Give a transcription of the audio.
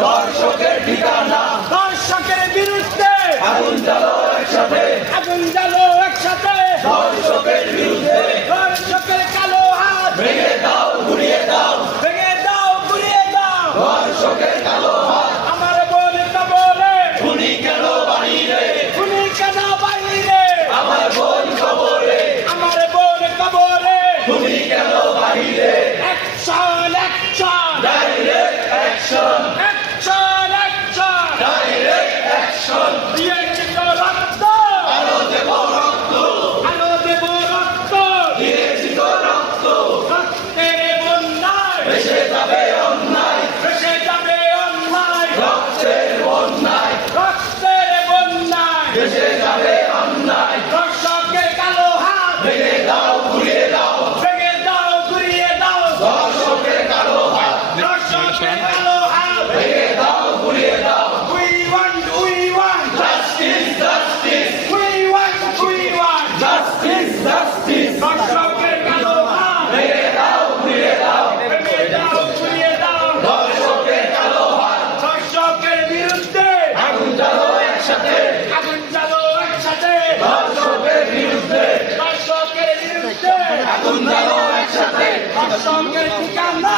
ধর্ষকের ঠিকানা, ধর্ষকের বিরুদ্ধে আগুন জ্বালো একসাথে, আগুন জ্বালো একসাথে, ধর্ষকের বিরুদ্ধে ধর্ষকের কালো হাত ভেঙে দাও, ঘুরিয়ে দাও, ভেঙে দাও, ঘুরিয়ে দাও। ধর্ষকের কালো হাত। আমার বোন কবরে, খুনি কেন বাহিরে, খুনি কেন বাইরে? আমার বোন কবরে, আমার বোন কবরে, খুনি কেন বাহিরে। Action action direct action, action action, direct action. দিয়েছি তো রক্ত, আলো দেব রক্ত, আলো দেব রক্ত, দিয়েছি তো রক্ত, রক্তের বন্যায় ভেসে যাবে অন্যায়, ভেসে যাবে অন্যায়, রক্তের বন্যায়, রক্তের বন্যায় ভেসে যাবে অন্যায়। ধর্ষকের কালো হাত ভেঙে দাও, ঘুরিয়ে দাও, ভেঙে দাও, ঘুরিয়ে দাও। ধর্ষকের কালো হাত। ধর্ষকের কালো হাত ভেঙে দাও, ঘুরিয়ে দাও। we want justice, justice, justice, justice. ধর্ষকের কালো হাত ভেঙে দাও, ঘুরিয়ে দাও, ভেঙে দাও, ঘুরিয়ে দাও। ধর্ষকের কালো হাত। ধর্ষকের বিরুদ্ধে আগুন জ্বালো একসাথে, আগুন জ্বালো একসাথে, ধর্ষকের বিরুদ্ধে ধর্ষকের বিরুদ্ধে আগুন জ্বালো একসাথে, ধর্ষকের ঠিকানা,